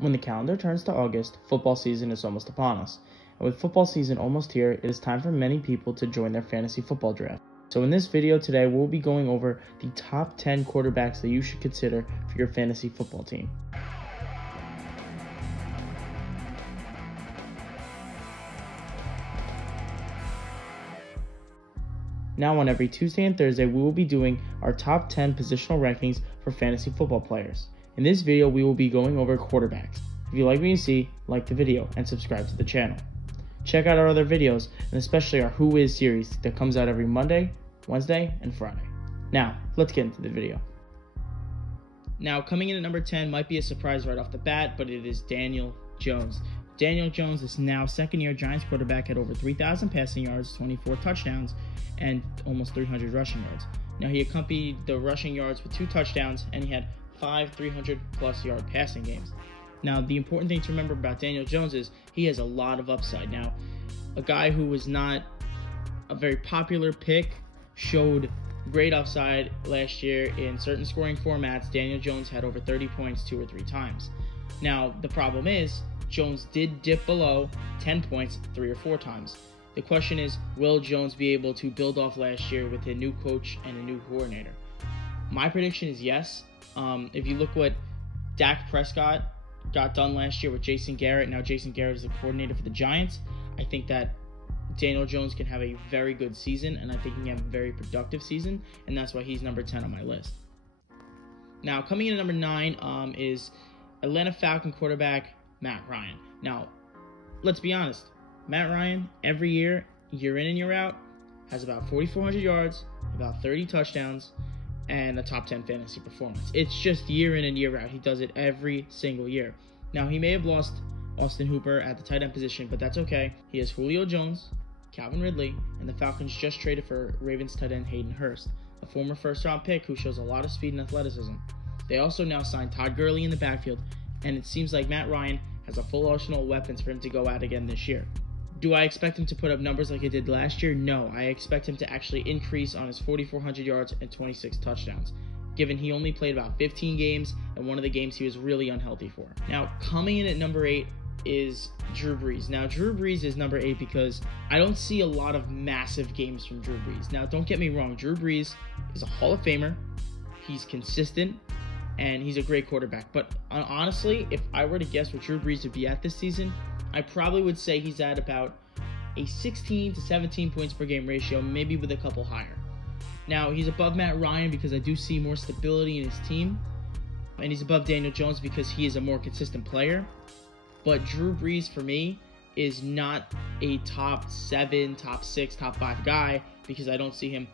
When the calendar turns to August, football season is almost upon us. And with football season almost here, it is time for many people to join their fantasy football draft. So in this video today, we'll be going over the top 10 quarterbacks that you should consider for your fantasy football team. Now on every Tuesday and Thursday, we will be doing our top 10 positional rankings for fantasy football players. In this video, we will be going over quarterbacks. If you like what you see, like the video and subscribe to the channel. Check out our other videos, and especially our Who Is series that comes out every Monday, Wednesday, and Friday. Now, let's get into the video. Now, coming in at number 10 might be a surprise right off the bat, but it is Daniel Jones. Daniel Jones is now second-year Giants quarterback at over 3,000 passing yards, 24 touchdowns, and almost 300 rushing yards. Now, he accompanied the rushing yards with 2 touchdowns, and he had 5 300-plus yard passing games. Now, the important thing to remember about Daniel Jones is he has a lot of upside. Now, a guy who was not a very popular pick showed great upside last year in certain scoring formats. Daniel Jones had over 30 points 2 or 3 times. Now, the problem is Jones did dip below 10 points 3 or 4 times. The question is, will Jones be able to build off last year with a new coach and a new coordinator? My prediction is yes. If you look what Dak Prescott got done last year with Jason Garrett, now Jason Garrett is the coordinator for the Giants, I think that Daniel Jones can have a very good season, and I think he can have a very productive season, and that's why he's number 10 on my list. Now, coming in at number 9 is Atlanta Falcon quarterback Matt Ryan. Now, let's be honest. Matt Ryan, every year in and year out, has about 4,400 yards, about 30 touchdowns, and a top 10 fantasy performance. It's just year in and year out. He does it every single year. Now, he may have lost Austin Hooper at the tight end position, but that's okay. He has Julio Jones, Calvin Ridley, and the Falcons just traded for Ravens tight end Hayden Hurst, a former first-round pick who shows a lot of speed and athleticism. They also now signed Todd Gurley in the backfield, and it seems like Matt Ryan has a full arsenal of weapons for him to go at again this year. Do I expect him to put up numbers like he did last year? No, I expect him to actually increase on his 4,400 yards and 26 touchdowns, given he only played about 15 games, and one of the games he was really unhealthy for. Now, coming in at number 8 is Drew Brees. Now, Drew Brees is number 8 because I don't see a lot of massive games from Drew Brees. Now, don't get me wrong, Drew Brees is a Hall of Famer. He's consistent, and he's a great quarterback. But honestly, if I were to guess what Drew Brees would be at this season, I probably would say he's at about a 16 to 17 points per game ratio, maybe with a couple higher. Now, he's above Matt Ryan because I do see more stability in his team, and he's above Daniel Jones because he is a more consistent player. But Drew Brees, for me, is not a top 7, top 6, top 5 guy because I don't see him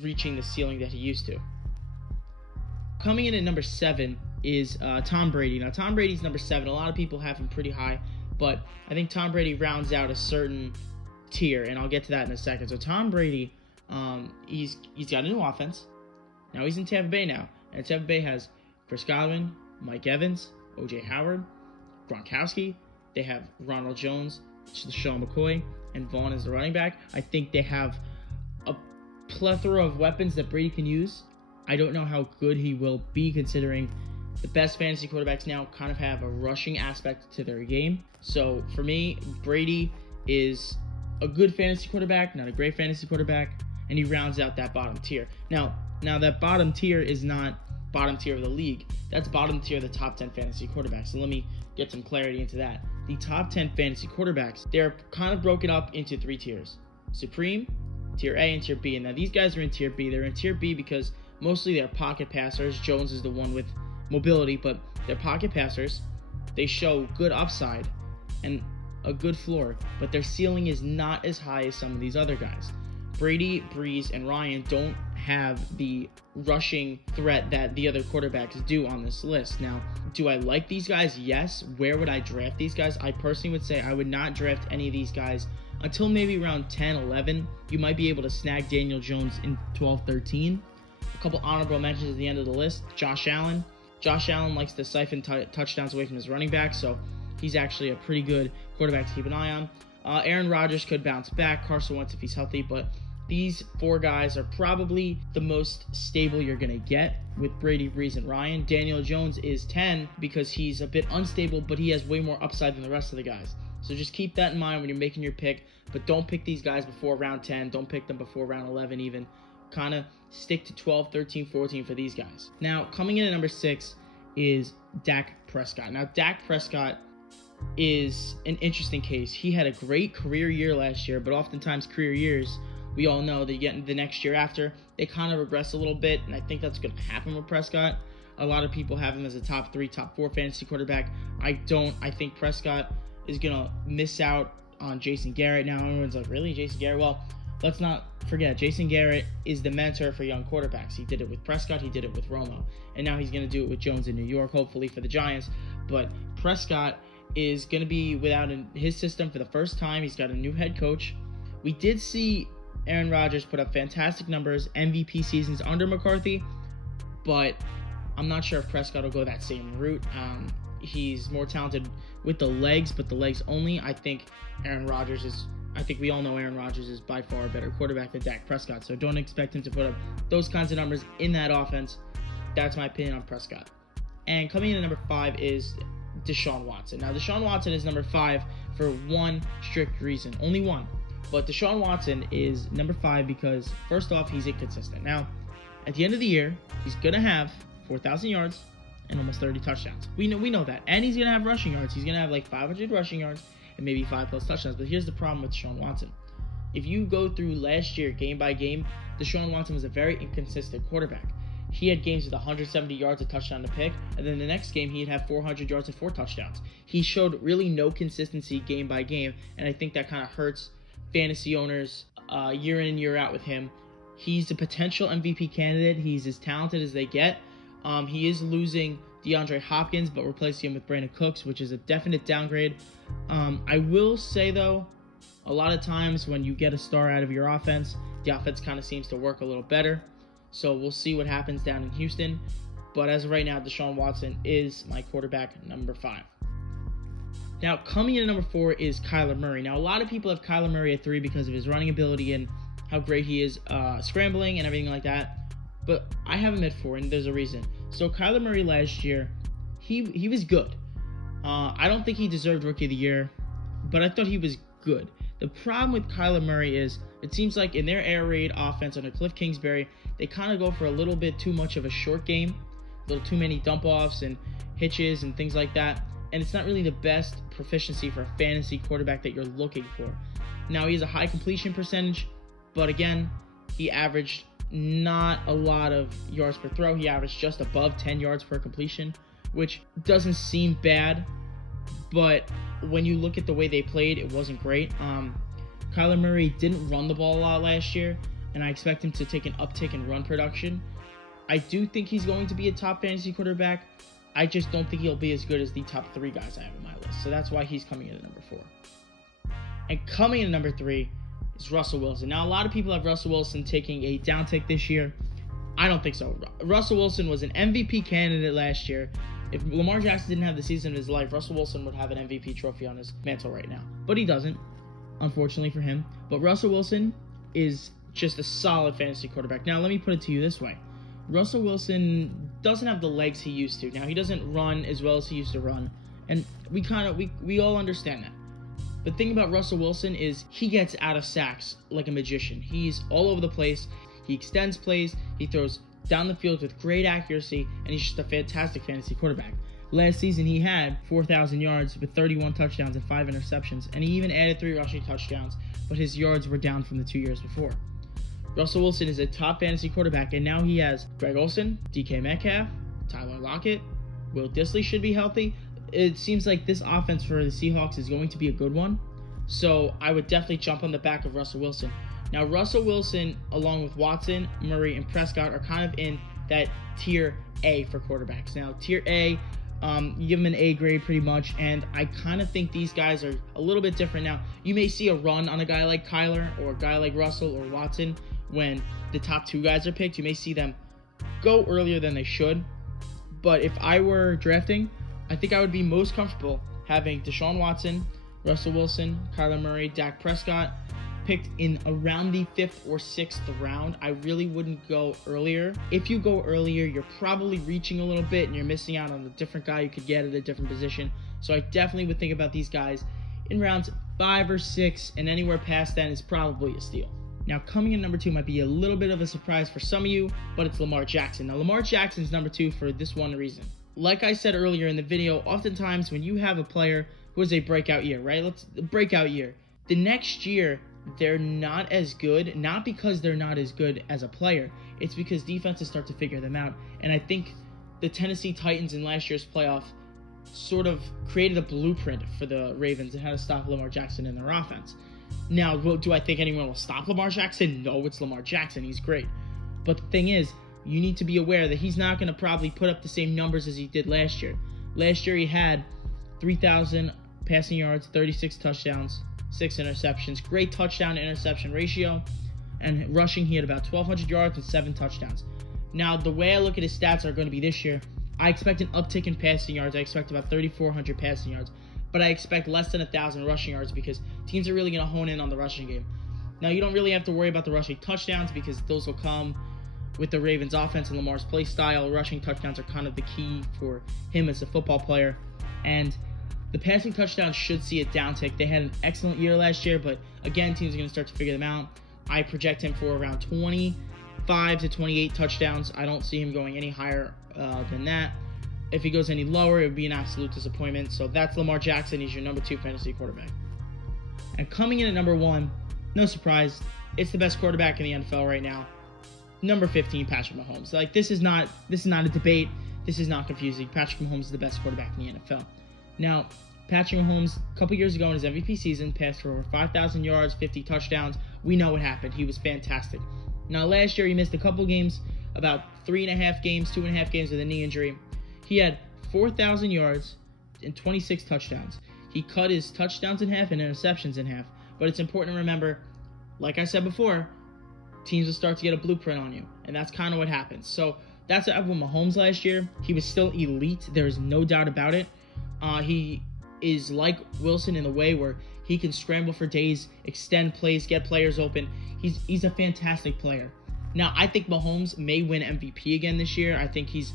reaching the ceiling that he used to. Coming in at number 7 is Tom Brady. Now, Tom Brady's number 7. A lot of people have him pretty high, but I think Tom Brady rounds out a certain tier, and I'll get to that in a second. So Tom Brady, he's got a new offense. Now he's in Tampa Bay now, and Tampa Bay has Chris Godwin, Mike Evans, O.J. Howard, Gronkowski. They have Ronald Jones, Sean McCoy, and Vaughn as the running back. I think they have a plethora of weapons that Brady can use. I don't know how good he will be, considering the best fantasy quarterbacks now kind of have a rushing aspect to their game. So for me, Brady is a good fantasy quarterback, not a great fantasy quarterback, and he rounds out that bottom tier. Now that bottom tier is not bottom tier of the league. That's bottom tier of the top 10 fantasy quarterbacks. So let me get some clarity into that. The top 10 fantasy quarterbacks, they're kind of broken up into 3 tiers. Supreme, Tier A, and Tier B. And now these guys are in Tier B. They're in Tier B because mostly they're pocket passers. Jones is the one with mobility, but they're pocket passers. They show good upside and a good floor, but their ceiling is not as high as some of these other guys. Brady, Brees, and Ryan don't have the rushing threat that the other quarterbacks do on this list. Now, do I like these guys? Yes. Where would I draft these guys? I personally would say I would not draft any of these guys until maybe around 10, 11. You might be able to snag Daniel Jones in 12, 13. A couple honorable mentions at the end of the list. Josh Allen. Josh Allen likes to siphon touchdowns away from his running back, so he's actually a pretty good quarterback to keep an eye on. Aaron Rodgers could bounce back. Carson Wentz if he's healthy, but These 4 guys are probably the most stable you're going to get with Brady, Brees, and Ryan. Daniel Jones is 10 because he's a bit unstable, but he has way more upside than the rest of the guys. So just keep that in mind when you're making your pick, but don't pick these guys before round 10. Don't pick them before round 11 even. Kind of stick to 12, 13, 14 for these guys. Now, coming in at number 6 is Dak Prescott. Now, Dak Prescott is an interesting case. He had a great career year last year, but oftentimes career years, we all know that you get into the next year after, they kind of regress a little bit, and I think that's going to happen with Prescott. A lot of people have him as a top 3, top 4 fantasy quarterback. I don't. I think Prescott is going to miss out on Jason Garrett. Now, everyone's like, really, Jason Garrett? Well, let's not forget, Jason Garrett is the mentor for young quarterbacks. He did it with Prescott, he did it with Romo, and now he's going to do it with Jones in New York, hopefully for the Giants. But Prescott is going to be without his system for the first time. He's got a new head coach. We did see Aaron Rodgers put up fantastic numbers, MVP seasons under McCarthy, but I'm not sure if Prescott will go that same route. He's more talented with the legs, but the legs only. I think we all know Aaron Rodgers is by far a better quarterback than Dak Prescott, so don't expect him to put up those kinds of numbers in that offense. That's my opinion on Prescott. And coming in at number 5 is Deshaun Watson. Now, Deshaun Watson is number 5 for one strict reason, only one. But Deshaun Watson is number 5 because, first off, he's inconsistent. Now, at the end of the year, he's going to have 4,000 yards and almost 30 touchdowns. We know that. And he's going to have rushing yards. He's going to have like 500 rushing yards and maybe 5+ touchdowns. But here's the problem with Deshaun Watson. If you go through last year, game by game, Deshaun Watson was a very inconsistent quarterback. He had games with 170 yards, a touchdown to pick, and then the next game he'd have 400 yards and 4 touchdowns. He showed really no consistency game by game, and I think that kind of hurts fantasy owners year in and year out with him. He's a potential MVP candidate. He's as talented as they get. He is losing DeAndre Hopkins, but replacing him with Brandon Cooks, which is a definite downgrade. I will say, though, a lot of times when you get a star out of your offense, the offense kind of seems to work a little better. So we'll see what happens down in Houston. But as of right now, Deshaun Watson is my quarterback number 5. Now, coming in at number 4 is Kyler Murray. Now, a lot of people have Kyler Murray at 3 because of his running ability and how great he is scrambling and everything like that. But I have him at 4, and there's a reason. So Kyler Murray last year, he was good. I don't think he deserved Rookie of the Year, but I thought he was good. The problem with Kyler Murray is it seems like in their air raid offense under Cliff Kingsbury, they kind of go for a little bit too much of a short game, a little too many dump-offs and hitches and things like that, and it's not really the best proficiency for a fantasy quarterback that you're looking for. Now, he has a high completion percentage, but again, he averaged not a lot of yards per throw. He averaged just above 10 yards per completion, which doesn't seem bad, but when you look at the way they played, it wasn't great. Kyler Murray didn't run the ball a lot last year, and I expect him to take an uptick in run production. I do think he's going to be a top fantasy quarterback. I just don't think he'll be as good as the top 3 guys I have on my list. So that's why he's coming in at number 4. And coming in at number 3 is Russell Wilson. Now, a lot of people have Russell Wilson taking a downtick this year. I don't think so. Russell Wilson was an MVP candidate last year. If Lamar Jackson didn't have the season of his life, Russell Wilson would have an MVP trophy on his mantle right now. But he doesn't, unfortunately for him. But Russell Wilson is just a solid fantasy quarterback. Now, let me put it to you this way. Russell Wilson doesn't have the legs he used to. Now, he doesn't run as well as he used to run. And we all understand that. The thing about Russell Wilson is he gets out of sacks like a magician. He's all over the place. He extends plays. He throws down the field with great accuracy, and he's just a fantastic fantasy quarterback. Last season, he had 4,000 yards with 31 touchdowns and 5 interceptions, and he even added 3 rushing touchdowns, but his yards were down from the 2 years before. Russell Wilson is a top fantasy quarterback, and now he has Greg Olsen, DK Metcalf, Tyler Lockett, Will Dissly should be healthy. It seems like this offense for the Seahawks is going to be a good one, so I would definitely jump on the back of Russell Wilson. Now, Russell Wilson, along with Watson, Murray, and Prescott, are kind of in that tier A for quarterbacks. Now, tier A, you give them an A grade pretty much, and I kind of think these guys are a little bit different. Now, you may see a run on a guy like Kyler or a guy like Russell or Watson when the top 2 guys are picked. You may see them go earlier than they should, but if I were drafting, I think I would be most comfortable having Deshaun Watson, Russell Wilson, Kyler Murray, Dak Prescott, picked in around the 5th or 6th round. I really wouldn't go earlier. If you go earlier, you're probably reaching a little bit and you're missing out on a different guy you could get at a different position. So I definitely would think about these guys in rounds 5 or 6, and anywhere past that is probably a steal. Now, coming in number 2 might be a little bit of a surprise for some of you, but it's Lamar Jackson. Now, Lamar Jackson's number 2 for this one reason. Like I said earlier in the video, oftentimes when you have a player who has a breakout year, right? The next year, they're not as good, not because they're not as good as a player. It's because defenses start to figure them out. And I think the Tennessee Titans in last year's playoff sort of created a blueprint for the Ravens and how to stop Lamar Jackson in their offense. Now, do I think anyone will stop Lamar Jackson? No, it's Lamar Jackson. He's great. But the thing is, you need to be aware that he's not going to probably put up the same numbers as he did last year. Last year, he had 3,000 passing yards, 36 touchdowns, 6 interceptions. Great touchdown-to-interception ratio. And rushing, he had about 1,200 yards and 7 touchdowns. Now, the way I look at his stats are going to be this year, I expect an uptick in passing yards. I expect about 3,400 passing yards. But I expect less than 1,000 rushing yards because teams are really going to hone in on the rushing game. Now, you don't really have to worry about the rushing touchdowns because those will come with the Ravens' offense and Lamar's play style. Rushing touchdowns are kind of the key for him as a football player. And the passing touchdowns should see a downtick. They had an excellent year last year, but again, teams are going to start to figure them out. I project him for around 25 to 28 touchdowns. I don't see him going any higher than that. If he goes any lower, it would be an absolute disappointment. So that's Lamar Jackson. He's your number 2 fantasy quarterback. And coming in at number 1, no surprise, it's the best quarterback in the NFL right now. Number 15, Patrick Mahomes. Like, this is not a debate. This is not confusing. Patrick Mahomes is the best quarterback in the NFL. Now, Patrick Mahomes, a couple years ago in his MVP season, passed for over 5,000 yards, 50 touchdowns. We know what happened. He was fantastic. Now, last year, he missed a couple games, about 2.5 games with a knee injury. He had 4,000 yards and 26 touchdowns. He cut his touchdowns in half and interceptions in half. But it's important to remember, like I said before, teams will start to get a blueprint on you. And that's kind of what happens. So that's what happened with Mahomes last year. He was still elite. There is no doubt about it. He is like Wilson in the way where he can scramble for days, extend plays, get players open. He's a fantastic player. Now, I think Mahomes may win MVP again this year. I think he's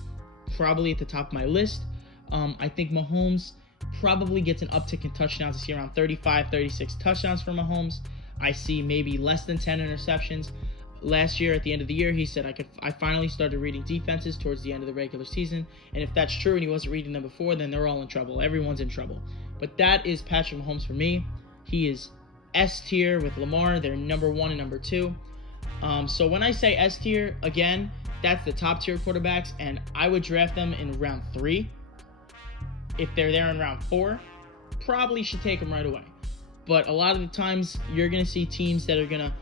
probably at the top of my list. I think Mahomes probably gets an uptick in touchdowns. I see around 35, 36 touchdowns for Mahomes. I see maybe less than 10 interceptions. Last year, at the end of the year, he said, I finally started reading defenses towards the end of the regular season. And if that's true and he wasn't reading them before, then they're all in trouble. Everyone's in trouble. But that is Patrick Mahomes for me. He is S tier with Lamar. They're number 1 and number 2. So when I say S tier, again, that's the top tier quarterbacks, and I would draft them in round 3. If they're there in round 4, probably should take them right away. But a lot of the times, you're going to see teams that are going to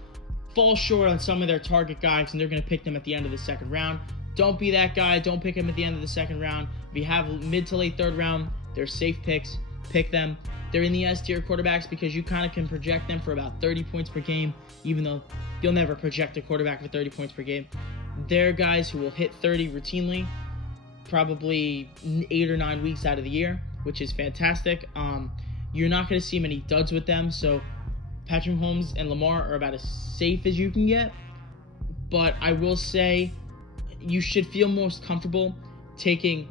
fall short on some of their target guys, and they're going to pick them at the end of the 2nd round. Don't be that guy. Don't pick them at the end of the 2nd round. If you have mid to late 3rd round, they're safe picks. Pick them. They're in the S tier quarterbacks because you kind of can project them for about 30 points per game, even though you'll never project a quarterback for 30 points per game. They're guys who will hit 30 routinely, probably 8 or 9 weeks out of the year, which is fantastic. You're not going to see many duds with them, so Patrick Mahomes and Lamar are about as safe as you can get. But I will say you should feel most comfortable taking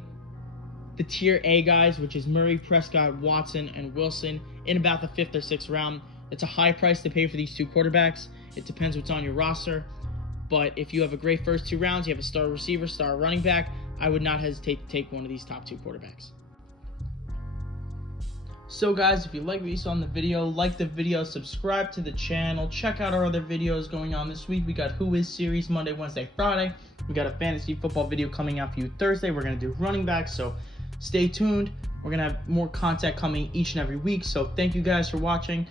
the tier A guys, which is Murray, Prescott, Watson, and Wilson, in about the 5th or 6th round. It's a high price to pay for these 2 quarterbacks. It depends what's on your roster. But if you have a great first 2 rounds, you have a star receiver, star running back, I would not hesitate to take one of these top 2 quarterbacks. So guys, if you like what you saw in the video, like the video, subscribe to the channel, check out our other videos going on this week. We got Who Is series Monday, Wednesday, Friday. We got a fantasy football video coming out for you Thursday. We're going to do running backs, so stay tuned. We're going to have more content coming each and every week. So thank you guys for watching,